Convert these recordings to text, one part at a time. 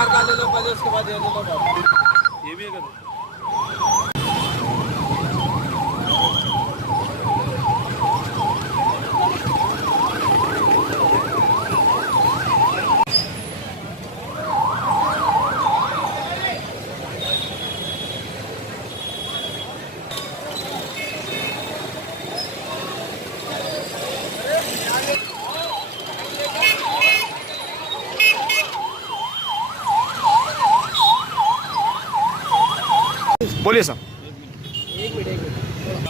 आधार card ले लो पहले, उसके बाद ये ले लो। ये भी है करो। बोलिए सर।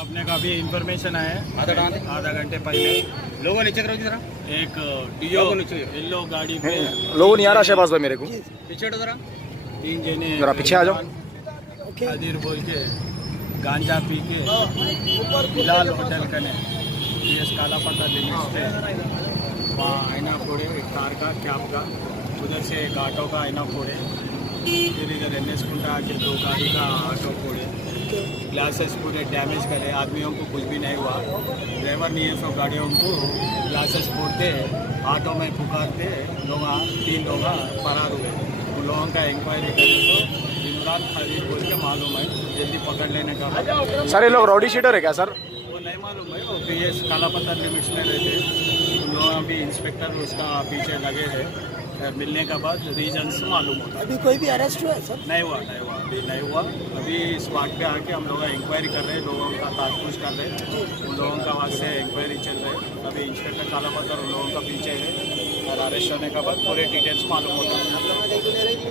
अपने का भी इंफॉर्मेशन आया है आधा घंटे पहले। लोगों नीचे करो जरा, एक डियो येलो गाड़ी पे लोगों नहीं आ रहा शहबाज भाई मेरे को। पीछे हटो जरा। 3 जने जरा पीछे आ जाओ। खादिर बोल के गांजा पी के बिलाल होटल कने PS काला पत्थर लिमिट्स पे वहाँ आईना फोड़े, एक कार का कैब का, उधर से एक ऑटो का आईना फोड़े, फिर इधर NS कुंडा आके 2 गाड़ी का ऑटो फोड़े, ग्लासेस पूरे डैमेज करे। आदमियों को कुछ भी नहीं हुआ, ड्राइवर नहीं है, सब गाड़ियों को ग्लासेस फोड़ते ऑटो में पुकारते लोग, 3 लोग फरार हुए। उन लोगों का इंक्वायरी करे तो इमरान खादिर बोल के मालूम है, जल्दी पकड़ लेने का। सर ये लोग रॉडी शीटर है क्या सर? वो नहीं मालूम है, वो PS काला पत्थर लिमिट्स में रहते। उन लोग भी इंस्पेक्टर उसका पीछे लगे हैं, मिलने के बाद रीजन्स मालूम होता है। अभी कोई भी अरेस्ट हुआ है सर? नहीं हुआ अभी नहीं हुआ। अभी स्पॉट पे आके हम लोग इंक्वायरी कर रहे हैं, लोगों का ताजपूछ कर रहे हैं, उन लोगों का वहाँ से इंक्वायरी चल रही है। अभी इंस्पेक्टर काला पत्थर उन लोगों का पीछे है और अरेस्ट होने के बाद पूरे डिटेल्स मालूम होता है।